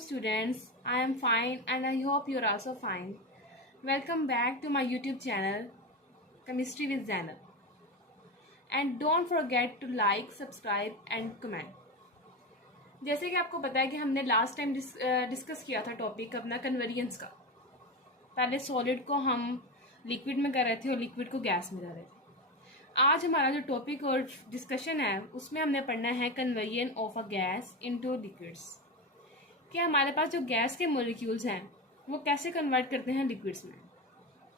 students. I am fine and I hope you're also fine. Welcome back to my YouTube channel Chemistry with Zainab. And don't forget to like, subscribe and comment. जैसे कि आपको पता है कि हमने last time discuss किया था topic अपना कन्वर्जेंस का। पहले सॉलिड को हम लिक्विड में कर रहे थे और लिक्विड को गैस में कर रहे थे। आज हमारा जो टॉपिक और डिस्कशन है उसमें हमने पढ़ना है conversion of a gas into liquids. कि हमारे पास जो गैस के मॉलिक्यूल्स हैं वो कैसे कन्वर्ट करते हैं लिक्विड्स में।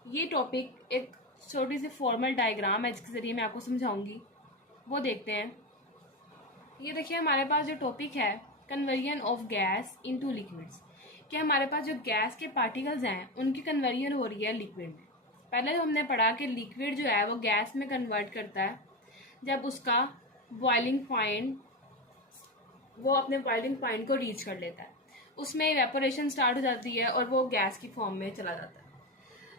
ये टॉपिक एक छोटी सी फॉर्मल डायग्राम है जिसके ज़रिए मैं आपको समझाऊंगी, वो देखते हैं। ये देखिए हमारे पास जो टॉपिक है conversion of gas into liquids, कि हमारे पास जो गैस के पार्टिकल्स हैं उनकी कन्वर्जन हो रही है लिक्विड में। पहले तो हमने पढ़ा कि लिक्विड जो है वो गैस में कन्वर्ट करता है जब उसका बॉइलिंग पॉइंट वो अपने बॉइलिंग पॉइंट को रीच कर लेता है, उसमें इवेपोरेशन स्टार्ट हो जाती है और वो गैस की फॉर्म में चला जाता है।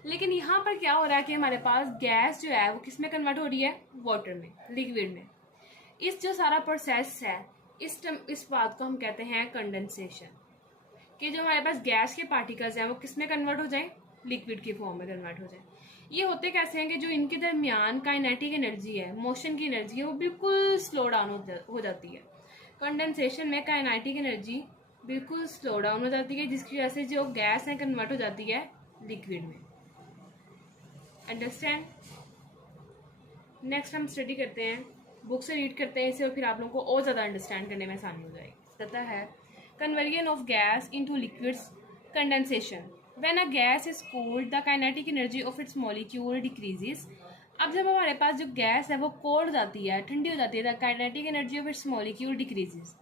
लेकिन यहाँ पर क्या हो रहा है कि हमारे पास गैस जो है वो किस में कन्वर्ट हो रही है, वाटर में, लिक्विड में। इस जो सारा प्रोसेस है इस बात को हम कहते हैं कंडेंसेशन, कि जो हमारे पास गैस के पार्टिकल्स हैं वो किस में कन्वर्ट हो जाए, लिक्विड की फॉर्म में कन्वर्ट हो जाए। ये होते कैसे हैं कि जो इनके दरमियान काइनेटिक एनर्जी है, मोशन की एनर्जी है, वो बिल्कुल स्लो डाउन हो जाती है। कंडेंसेशन में काइनेटिक एनर्जी बिल्कुल स्लो डाउन हो जाती है, जिसकी वजह से जो गैस है कन्वर्ट हो जाती है लिक्विड में। अंडरस्टैंड। नेक्स्ट हम स्टडी करते हैं, बुक से रीड करते हैं इसे और फिर आप लोगों को और ज़्यादा अंडरस्टैंड करने में आसानी हो जाएगी। कहता है conversion of gas into liquids, condensation. When a gas is cooled the kinetic energy of its molecule decreases. अब जब हमारे पास जो गैस है वो कोल्ड हो जाती है, ठंडी हो जाती है, the kinetic energy of its molecule decreases.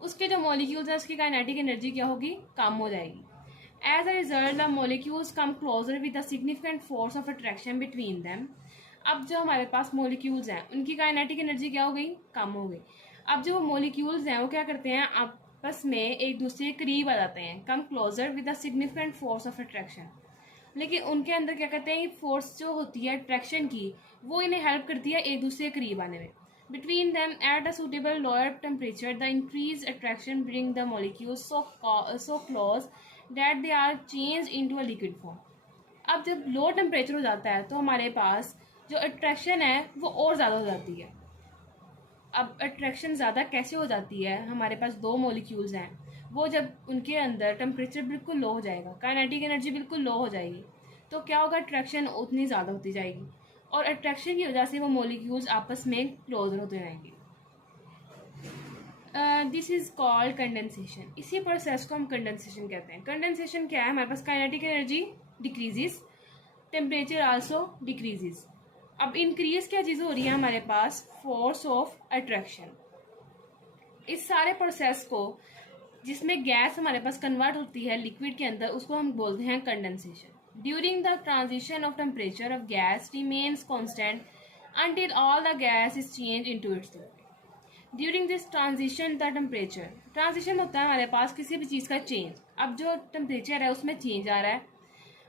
उसके जो मॉलिक्यूल्स हैं उसकी काइनेटिक एनर्जी क्या होगी, कम हो जाएगी। As a result the molecules come closer with the significant force of attraction between them. अब जो हमारे पास मॉलिक्यूल्स हैं उनकी काइनेटिक एनर्जी क्या हो गई, कम हो गई। अब जो मॉलिक्यूल्स हैं वो क्या करते हैं, आपस में एक दूसरे के करीब आ जाते हैं, कम closer with the significant force of attraction. लेकिन उनके अंदर क्या कहते हैं, फोर्स जो होती है अट्रैक्शन की वो इन्हें हेल्प करती है एक दूसरे के करीब आने में। Between them, at a suitable lower temperature, the increased attraction bring the molecules so close that they are changed into a liquid form. अब जब लो टेम्परेचर हो जाता है तो हमारे पास जो अट्रैक्शन है वो और ज़्यादा हो जाती है। अब अट्रैक्शन ज़्यादा कैसे हो जाती है, हमारे पास दो मॉलिक्यूल्स हैं, वो जब उनके अंदर टेम्परेचर बिल्कुल लो हो जाएगा, काइनेटिक एनर्जी बिल्कुल लो हो जाएगी, तो क्या होगा, अट्रैक्शन उतनी ज़्यादा होती जाएगी और अट्रैक्शन की वजह से वो मॉलिक्यूल्स आपस में क्लोजर होते जाएंगे। This is called condensation. इसी प्रोसेस को हम कंडेंसेशन कहते हैं। कंडेंसेशन क्या है, हमारे पास kinetic energy decreases, temperature also decreases. अब इंक्रीज क्या चीज़ हो रही है, हमारे पास फोर्स ऑफ अट्रैक्शन। इस सारे प्रोसेस को जिसमें गैस हमारे पास कन्वर्ट होती है लिक्विड के अंदर, उसको हम बोलते हैं condensation. During the transition of temperature of gas remains constant until all the gas is changed into its liquid. During this transition the temperature, transition होता है हमारे पास किसी भी चीज़ का चेंज। अब जो टेम्परेचर है उसमें चेंज आ रहा है,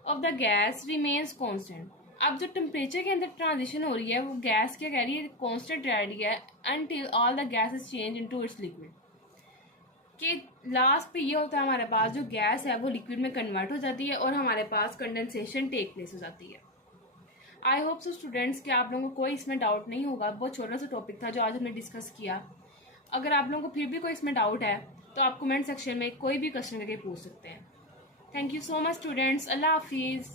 of the gas remains constant। अब जो टेम्परेचर के अंदर ट्रांजिशन हो रही है वो गैस क्या कह रही है, कॉन्स्टेंट रह रही है, until all the gas is changed into its liquid। कि लास्ट पे ये होता है हमारे पास जो गैस है वो लिक्विड में कन्वर्ट हो जाती है और हमारे पास कंडेंसेशन टेक प्लेस हो जाती है। आई होप सो स्टूडेंट्स कि आप लोगों को कोई इसमें डाउट नहीं होगा। बहुत छोटा सा टॉपिक था जो आज हमने डिस्कस किया। अगर आप लोगों को फिर भी कोई इसमें डाउट है तो आप कमेंट सेक्शन में कोई भी क्वेश्चन करके पूछ सकते हैं। Thank you so much students. अल्लाह हाफिज़।